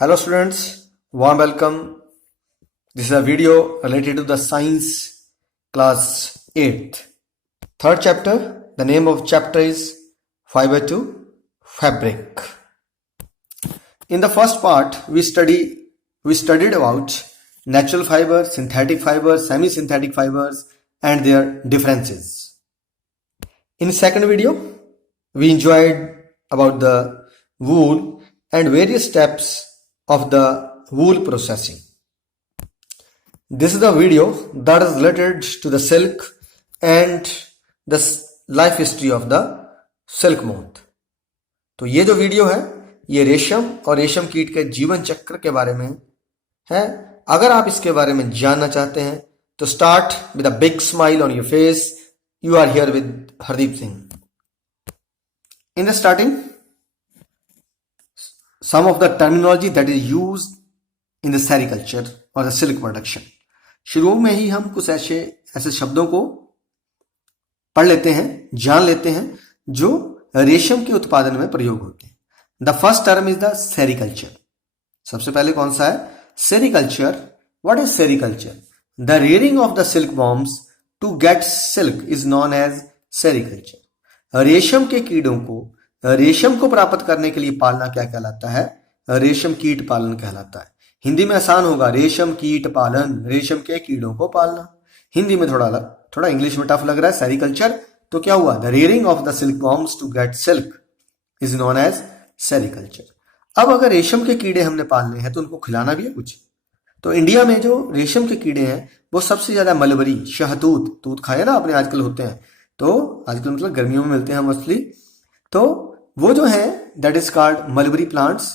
Hello students, warm welcome. This is a video related to the science class 8th. Third chapter, the name of chapter is Fiber to Fabric. In the first part, we studied about natural fiber, synthetic fibers, semi-synthetic fibers and their differences. In second video, we enjoyed about the wool and various steps of the wool processing. This is the video that is related to the silk and the life history of the silk moth. तो ये जो video है ये रेशम और रेशम कीट के जीवन चक्र के बारे में है. अगर आप इसके बारे में जानना चाहते हैं तो start with a big smile on your face. You are here with Hardeep Singh. In the starting, some of the terminology that is used in the sericulture or the silk production. शुरू में ही हम कुछ ऐसे शब्दों को पढ़ लेते हैं, जान लेते हैं जो रेशम के उत्पादन में प्रयोग होते हैं. The first term is the sericulture. सबसे पहले कौन सा है? Sericulture. What is sericulture? The rearing of the silkworms to get silk is known as sericulture. रेशम के कीड़ों को रेशम को प्राप्त करने के लिए पालना क्या कहलाता है? रेशम कीट पालन कहलाता है. हिंदी में आसान होगा, रेशम कीट पालन, रेशम के कीड़ों को पालना. हिंदी में थोड़ा इंग्लिश में टफ लग रहा है. सेरिकल्चर तो क्या हुआ? The rearing of the silkworms to get silk is known as sericulture. अब अगर रेशम के कीड़े हमने पालने हैं तो उनको खिलाना भी है कुछ. तो इंडिया में जो रेशम के कीड़े हैं वो सबसे ज्यादा मलबरी, शहतूत, तूत खाए ना आपने, आजकल होते हैं. तो आजकल मतलब गर्मियों में मिलते हैं मोस्टली. तो वो जो है that is called mulberry plants.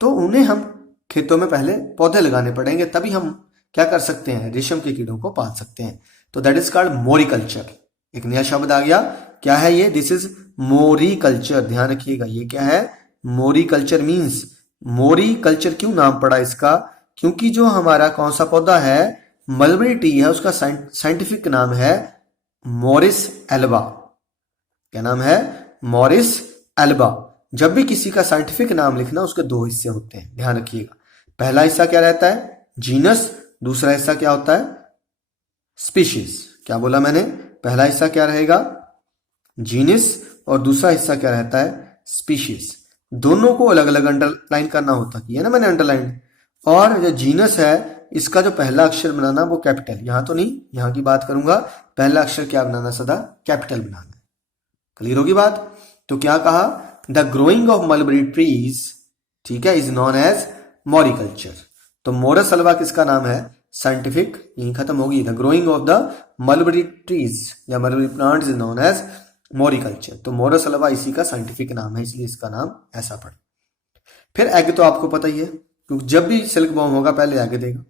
तो उन्हें हम खेतों में पहले पौधे लगाने पड़ेंगे, तभी हम क्या कर सकते हैं? रेशम के कीड़ों को पाल सकते हैं. तो दैट इज कॉल्ड मोरिकल्चर. एक नया शब्द आ गया. क्या है ये? This is moriculture. ध्यान रखिएगा, ये क्या है? Moriculture means. मोरिकल्चर क्यों नाम पड़ा इसका? क्योंकि जो हमारा कौन सा पौधा है, मलबरी ट्री है, उसका साइंटिफिक नाम है मोरिस एल्बा. क्या नाम है? Morris Elba. जब भी किसी का साइंटिफिक नाम लिखना उसके दो हिस्से होते हैं, ध्यान रखिएगा. पहला हिस्सा क्या रहता है? जीनस. दूसरा हिस्सा क्या होता है? स्पीशीज. क्या बोला मैंने? पहला हिस्सा क्या रहेगा? जीनस और दूसरा हिस्सा क्या रहता है? स्पीशीज. दोनों को अलग अलग अंडरलाइन करना होता है, किया ना मैंने अंडरलाइन. और जो जीनस है इसका जो पहला अक्षर बनाना वो कैपिटल. यहां तो नहीं, यहां की बात करूंगा. पहला अक्षर क्या बनाना? सदा कैपिटल बनाना. क्लियर होगी बात? तो क्या कहा? The growing of mulberry trees, ठीक है, इज नॉन एज मोरिकल्चर. तो मोरस अल्वा किसका नाम है? साइंटिफिक यही खत्म होगी. The growing of the mulberry trees या mulberry plant is known as moriculture. तो मोरस अल्वा इसी का साइंटिफिक नाम है, इसलिए इसका नाम ऐसा पड़ा. फिर एग तो आपको पता ही है, क्योंकि जब भी सिल्क बॉर्म होगा पहले एग देगा.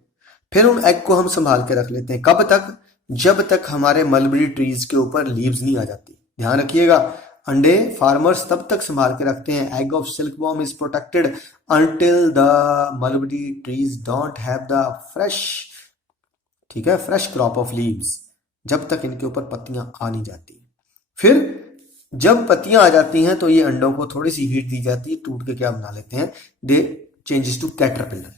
फिर उन एग को हम संभाल के रख लेते हैं. कब तक? जब तक हमारे मलबरी ट्रीज के ऊपर लीव्स नहीं आ जाती. ध्यान रखिएगा, अंडे फार्मर्स तब तक संभाल के रखते हैं. Egg of silk worm is protected until the mulberry trees don't have the fresh, ठीक है, फ्रेश क्रॉप ऑफ लीव्स. जब तक इनके ऊपर पत्तियां आ नहीं जाती. फिर जब पत्तियां आ जाती हैं तो ये अंडों को थोड़ी सी हीट दी जाती है, टूट के क्या बना लेते हैं? They changes to caterpillar.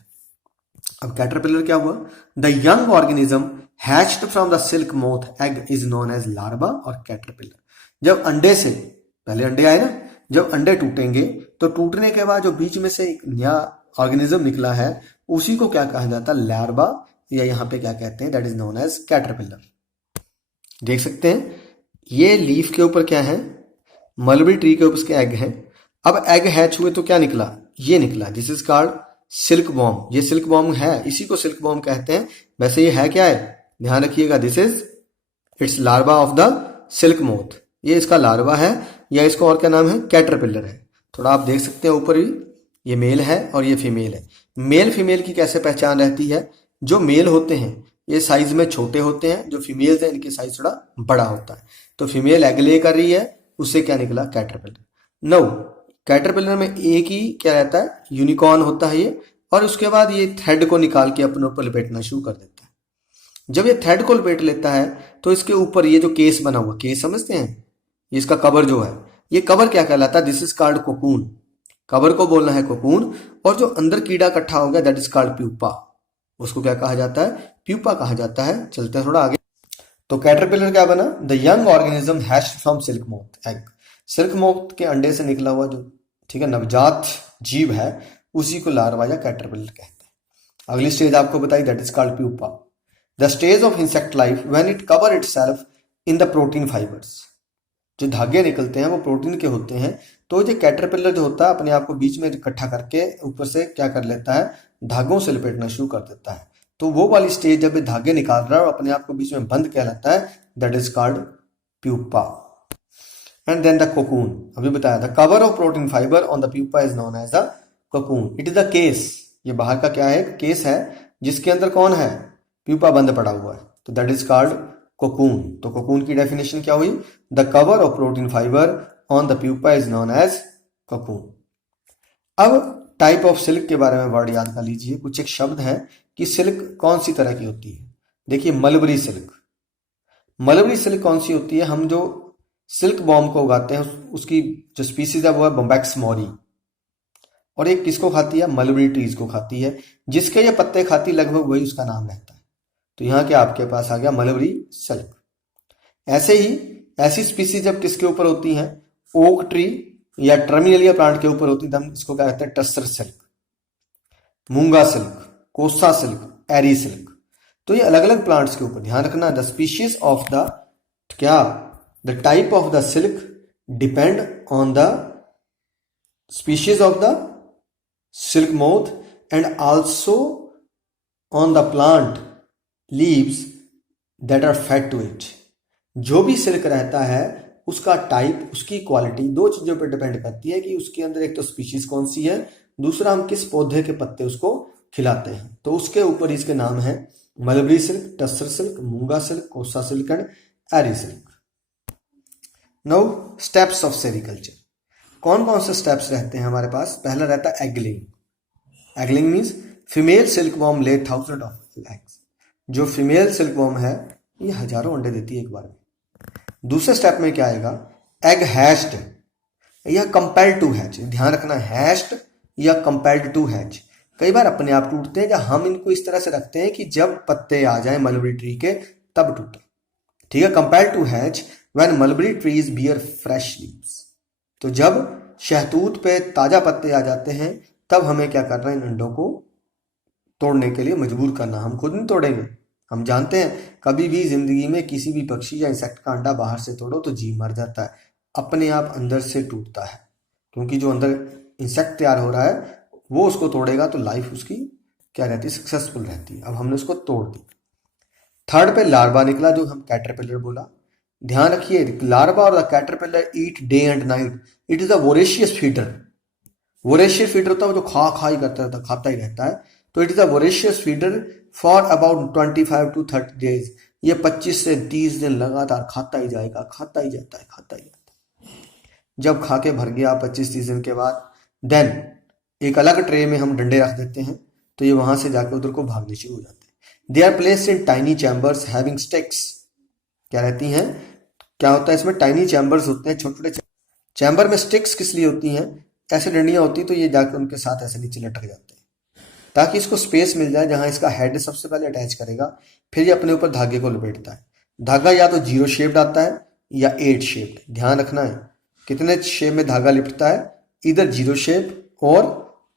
अब कैटरपिलर क्या हुआ? The young organism hatched from the silk moth egg is known as larva और कैटरपिलर. जब अंडे से पहले अंडे आए ना, जब अंडे टूटेंगे तो टूटने के बाद जो बीच में से एक नया ऑर्गेनिज्म निकला है उसी को क्या कहा जाता है? लार्वा, या यहाँ पे क्या कहते हैं? That is known as caterpillar. देख सकते हैं ये लीफ के ऊपर क्या है? मलबरी ट्री के ऊपर उसके एग हैं. अब एग हैच हुए तो क्या निकला? ये निकला. This is called silk worm. ये सिल्क बॉर्म है, इसी को सिल्क बॉर्म कहते हैं. वैसे ये है क्या है? ध्यान रखिएगा, this is it's larva of the silk moth. ये इसका लार्वा है, या इसको और क्या नाम है? कैटरपिलर है. थोड़ा आप देख सकते हैं ऊपर भी, ये मेल है और ये फीमेल है. मेल फीमेल की कैसे पहचान रहती है? जो मेल होते हैं ये साइज में छोटे होते हैं, जो फीमेल्स हैं इनकी साइज थोड़ा बड़ा होता है. तो फीमेल एग ले कर रही है, उससे क्या निकला? कैटरपिलर. नो, कैटरपिलर में एक ही क्या रहता है? यूनिकॉर्न होता है ये. और उसके बाद ये थ्रेड को निकाल के अपने ऊपर लपेटना शुरू कर देता है. जब ये थ्रेड को लपेट लेता है तो इसके ऊपर ये जो केस बना हुआ, केस समझते हैं, ये इसका कवर जो है, ये कवर क्या कहलाता है? This is called cocoon. Cover को बोलना है कोकून, और जो अंदर कीड़ा इकट्ठा हो गया दैट इज कॉल्ड प्यूपा, उसको क्या कहा जाता है? प्यूपा कहा जाता है। चलते हैं थोड़ा आगे। तो कैटरपिलर क्या बना? The young organism hatched from silk moth egg, silk moth के अंडे से निकला हुआ जो, ठीक है, नवजात जीव है, उसी को लार्वा या कैटरपिलर कहते हैं। अगली स्टेज आपको बताई that is called pupa. The stage of insect life when it cover itself in the protein fibres, जो धागे निकलते हैं वो प्रोटीन के होते हैं। तो जो कैटरपिलर जो होता है अपने आप को बीच में इकट्ठा करके ऊपर से क्या कर लेता है? धागों से लपेटना शुरू कर देता है। तो वो वाली स्टेज जब ये धागे निकाल रहा है और अपने आप को बीच में बंद कहलाता है, that is called pupa. And then the cocoon, अभी बताया था, cover of protein fibre on the pupa is known as the cocoon. It is the case, ये बाहर का क्या है? केस है जिसके अंदर कौन है? प्यूपा बंद पड़ा हुआ है, तो दैट इज कॉल्ड कोकून। तो कोकून की डेफिनेशन क्या हुई? The cover of protein fibre on the pupa is known as cocoon. अब टाइप ऑफ सिल्क के बारे में वर्ड याद कर लीजिए। कुछ एक शब्द है कि सिल्क कौन सी तरह की होती है। देखिए, मलबरी सिल्क, मलबरी सिल्क कौन सी होती है? हम जो सिल्क बॉम्ब को उगाते हैं उसकी जो स्पीसीज है वो है बॉम्बैक्स मौरी, और एक किसको खाती है? मलबरी ट्रीज को खाती है। जिसके ये पत्ते खाती लगभग वही उसका नाम रहता है। तो यहाँ के आपके पास आ गया मलबरी सिल्क। ऐसे ही ऐसी स्पीसीज जब किसके ऊपर होती हैं? ओक ट्री या टर्मिनेलिया प्लांट के ऊपर होती है, हम इसको क्या कहते हैं? Tussar silk, muga silk, kosa silk, eri silk. तो ये अलग अलग प्लांट्स के ऊपर ध्यान रखना। द स्पीशीज ऑफ द क्या, the type of the silk depend on the species of the silk moth and also on the plant leaves that are fed to it. जो भी सिल्क रहता है उसका टाइप, उसकी क्वालिटी दो चीजों पर डिपेंड करती है कि उसके अंदर एक तो स्पीशीज कौन सी है, दूसरा हम किस पौधे के पत्ते उसको खिलाते हैं। तो उसके ऊपर इसके नाम है mulberry silk, tussar silk, muga silk, kosa silk and eri silk. Now steps of sericulture. कौन कौन से स्टेप्स रहते हैं हमारे पास? पहला रहता है egg-laying. Egg-laying means female silk worm ले 1000 ऑफ एग्स। जो फीमेल सिल्क वॉर्म है ये हजारों अंडे देती है एक बार में। दूसरे स्टेप में क्या आएगा? एग हैच्ड या कंपेल्ड टू हैच। ध्यान रखना, हैच्ड या कंपेल्ड टू हैच। कई बार अपने आप टूटते हैं, या हम इनको इस तरह से रखते हैं कि जब पत्ते आ जाए मलबरी ट्री के तब टूटे। ठीक है, compelled to hatch when mulberry trees bear fresh leaves. तो जब शहतूत पे ताजा पत्ते आ जाते हैं तब हमें क्या करना है? इन अंडों को तोड़ने के लिए मजबूर करना। हम खुद नहीं तोड़ेंगे। हम जानते हैं कभी भी जिंदगी में किसी भी पक्षी या इंसेक्ट का अंडा बाहर से तोड़ो तो जी मर जाता है, अपने आप अंदर से टूटता है, क्योंकि जो अंदर इंसेक्ट तैयार हो रहा है वो उसको तोड़ेगा तो लाइफ उसकी क्या रहती है? सक्सेसफुल रहती है। अब हमने उसको तोड़ दी। थर्ड पे लार्वा निकला, जो हम कैटरपिलर बोला। ध्यान रखिए, लार्वा और the caterpillar eat day and night. It is a voracious feeder. Voracious feeder होता है वो जो खा ही करता रहता, खाता ही रहता है। तो it is a voracious feeder for about 25 to 30 days. ये 25 से 30 दिन लगातार खाता ही जाएगा, खाता ही जाता है, खाता ही जाता है। जब खा के भर गया 25-30 दिन के बाद, देन एक अलग ट्रे में हम डंडे रख देते हैं, तो ये वहां से जाकर उधर को भागने शुरू हो जाते हैं। They are placed in tiny chambers having sticks. क्या रहती हैं? क्या होता है इसमें? टाइनी चैम्बर्स होते हैं, छोटे छोटे चैम्बर में। स्टिक्स किस लिए होती हैं? ऐसे डंडियां होती तो ये जाकर उनके साथ ऐसे नीचे लटक जाते हैं, ताकि इसको स्पेस मिल जाए जहां इसका हेड सबसे पहले अटैच करेगा, फिर ये अपने ऊपर धागे को लपेटता है। धागा या तो 0 शेप्ड आता है या 8 शेप्ड। ध्यान रखना है कितने शेप में धागा लिपटता है, इधर 0 शेप और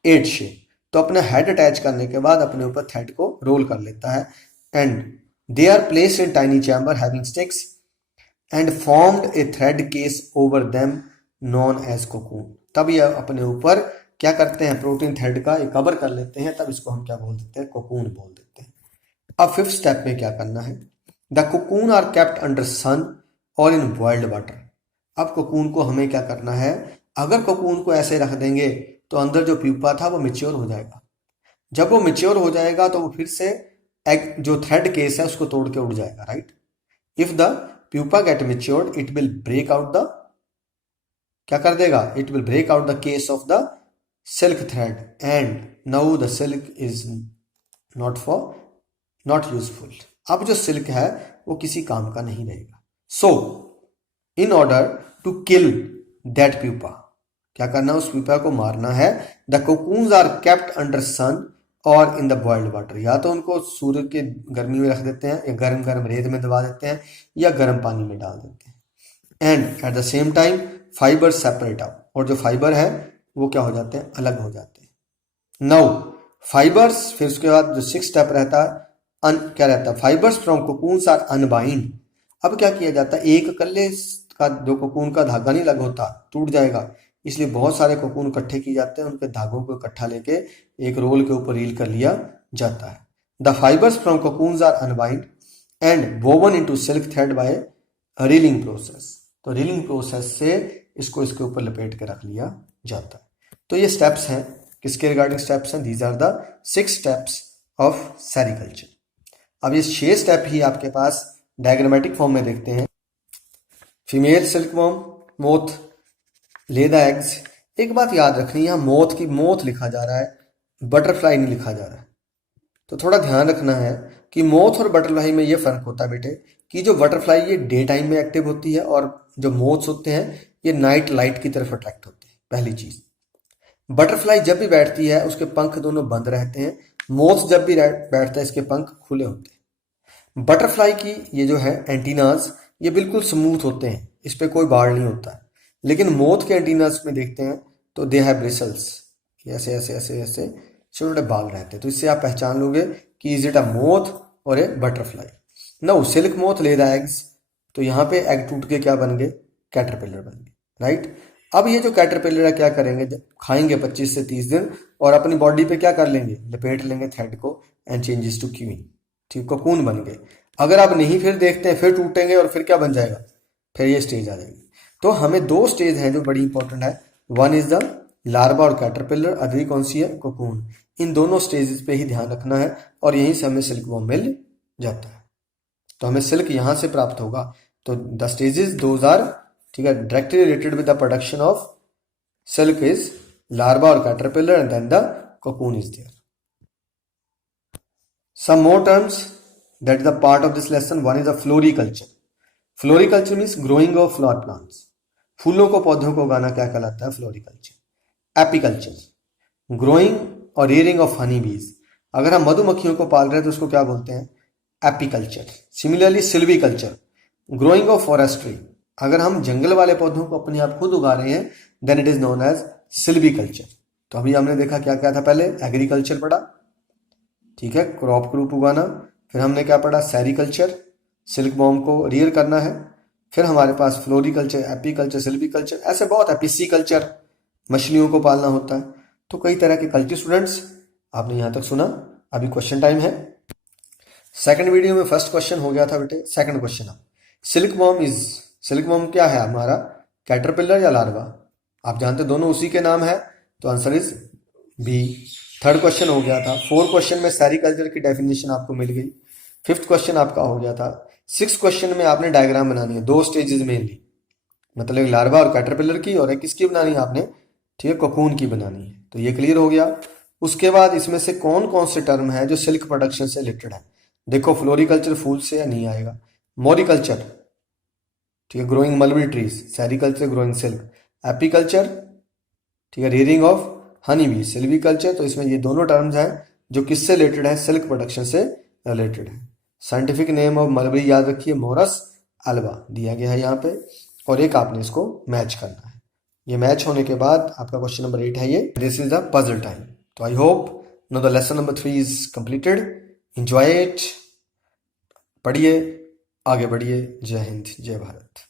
8 शेप। तो अपना हेड अटैच करने के बाद अपने ऊपर थ्रेड को रोल कर लेता है। And they are placed in tiny chamber having sticks and formed a thread case over them known as cocoon. तब ये अपने ऊपर क्या करते हैं? प्रोटीन थ्रेड का ये कवर कर लेते हैं, तब इसको हम क्या बोल देते हैं? कोकून बोल देते हैं। अब फिफ्थ स्टेप में क्या करना है? The cocoon are kept under sun और इन बॉइल्ड वाटर। अब कोकून को हमें क्या करना है? अगर कोकून को ऐसे रख देंगे तो अंदर जो प्यूपा था वो मेच्योर हो जाएगा। जब वो मेच्योर हो जाएगा तो वो फिर से एग जो थ्रेड केस है उसको तोड़ के उड़ जाएगा, right? If the pupa get matured it will break out the, क्या कर देगा? It will break out the case of the silk thread and now the silk is not useful. अब जो सिल्क है वो किसी काम का नहीं रहेगा। So in order to kill that pupa, क्या करना है, उस प्यूपा को मारना है। The cocoons are kept under sun और इन द बॉइल्ड वाटर, या तो उनको सूर्य के गर्मी में रख देते हैं या गर्म गर्म रेत में दबा देते हैं या गर्म पानी में डाल देते हैं। And at the same time fibre separate out, और जो फाइबर है वो क्या हो जाते हैं, अलग हो जाते हैं। नाउ फाइबर्स, फिर उसके बाद जो 6 स्टेप रहता है, क्या रहता है, fibres from cocoons are unbind. अब क्या किया जाता है, एक अकेले का जो कोकून का धागा नहीं लग होता, टूट जाएगा, इसलिए बहुत सारे कोकून इकट्ठे किए जाते हैं, उनके धागों को इकट्ठा लेके एक रोल के ऊपर रील कर लिया जाता है। The fibres from cocoons are unbind and woven into silk thread by reeling process. तो रीलिंग प्रोसेस से इसको इसके ऊपर लपेट के रख लिया जाता है। तो ये स्टेप्स हैं, किसके रिगार्डिंग स्टेप्स हैं, these are the 6 steps of sericulture. अब ये 6 स्टेप ही आपके पास डायग्रामेटिक फॉर्म में देखते हैं। फीमेल सिल्कवॉर्म, मोथ, ले द एग्स। एक बात याद रखनी है, यहाँ मोथ की मोथ लिखा जा रहा है, बटरफ्लाई नहीं लिखा जा रहा है। तो थोड़ा ध्यान रखना है कि मोथ और बटरफ्लाई में ये फर्क होता है बेटे, कि जो बटरफ्लाई ये डे टाइम में एक्टिव होती है और जो मोथ्स होते हैं ये नाइट लाइट की तरफ अट्रैक्ट होते हैं। पहली चीज, बटरफ्लाई जब भी बैठती है उसके पंख दोनों बंद रहते हैं, मोथ जब भी बैठता है इसके पंख खुले होते हैं। बटरफ्लाई की ये जो है एंटीनाज ये बिल्कुल स्मूथ होते हैं, इस पर कोई बाड़ नहीं होता है। लेकिन मोथ के एंटीनास में देखते हैं तो दे हैव ब्रिसल्स, ऐसे ऐसे ऐसे ऐसे छोटे छोटे बाल रहते हैं। तो इससे आप पहचान लोगे कि इज इट अ मोथ और ए बटरफ्लाई। नाउ सिल्क मोथ ले द एग्स, तो यहाँ पे एग टूट के क्या बन गए, कैटरपिलर बन गए, राइट। अब ये जो कैटरपिलर है क्या करेंगे, खाएंगे 25 से 30 दिन और अपनी बॉडी पे क्या कर लेंगे, लपेट लेंगे थ्रेड को एंड चेंजेस टू क्वीन, ठीक, कोकून बन गए। अगर आप नहीं फिर देखते हैं, फिर टूटेंगे और फिर क्या बन जाएगा, फिर ये स्टेज आ जाएगी। तो हमें 2 स्टेज हैं जो बड़ी इंपॉर्टेंट है, वन इज द लार्वा और कैटरपिलर, अगली कौन सी है, कोकून। इन दोनों स्टेजेस पे ही ध्यान रखना है और यहीं से हमें सिल्कवॉर्म मिल जाता है। तो हमें सिल्क यहां से प्राप्त होगा। तो द स्टेजेस दोज आर, ठीक है, directly related with the production of silk is larva और caterpillar and then the cocoon is there. Some more terms that is a part of this lesson. One is a floriculture. Floriculture means growing of flower plants. फूलों को पौधों को उगाना क्या कहलाता है, floriculture. Apiculture, growing और रेयरिंग ऑफ हनी बीज। अगर हम मधुमक्खियों को पाल रहे हैं तो उसको क्या बोलते हैं, apiculture. Similarly silviculture, growing of forestry. अगर हम जंगल वाले पौधों को अपने आप खुद उगा रहे हैं then it is known as silviculture. तो अभी हमने देखा क्या क्या था, पहले एग्रीकल्चर पढ़ा, ठीक है, क्रॉप ग्रुप उगाना। फिर हमने क्या पढ़ा, सेरिकल्चर, सिल्कवॉर्म को रियर करना है। फिर हमारे पास फ्लोरिकल्चर, एपीकल्चर, सिल्वीकल्चर, ऐसे बहुत है, पिस्सीकल्चर, मछलियों को पालना होता है। तो कई तरह के कल्चर। स्टूडेंट्स आपने यहाँ तक सुना, अभी क्वेश्चन टाइम है। सेकंड वीडियो में फर्स्ट क्वेश्चन हो गया था बेटे, सेकंड क्वेश्चन अब सिल्कवॉर्म क्या है हमारा, कैटरपिलर या लार्वा। आप जानते दोनों उसी के नाम है, तो answer is B. Third question हो गया था। फोर्थ क्वेश्चन में सेरिकल्चर की डेफिनेशन आपको मिल गई। फिफ्थ क्वेश्चन आपका हो गया था। सिक्स क्वेश्चन में आपने डायग्राम बनानी है, 2 स्टेजेस मेनली, मतलब एक लार्वा और कैटरपिलर की, और एक किसकी बनानी है आपने, ठीक है, कोकून की बनानी है। तो ये क्लियर हो गया। उसके बाद इसमें से कौन कौन से टर्म है जो सिल्क प्रोडक्शन से रिलेटेड है। देखो, फ्लोरिकल्चर फूल से नहीं आएगा, मोरिकल्चर, ठीक है, growing mulberry trees, sericulture growing silk, apiculture, ठीक है, rearing of honey bee, silviculture. तो इसमें ये दोनों टर्म्स हैं जो किससे रिलेटेड है, सिल्क प्रोडक्शन से रिलेटेड है। साइंटिफिक नेम ऑफ मलबरी याद रखिए, मोरस अल्वा दिया गया है यहाँ पे, और एक आपने इसको मैच करना है। ये मैच होने के बाद आपका क्वेश्चन नंबर 8 है ये, this is the puzzle time. तो I hope no the lesson number 3 is completed. Enjoy it, पढ़िए, आगे बढ़िए। जय हिंद, जय भारत।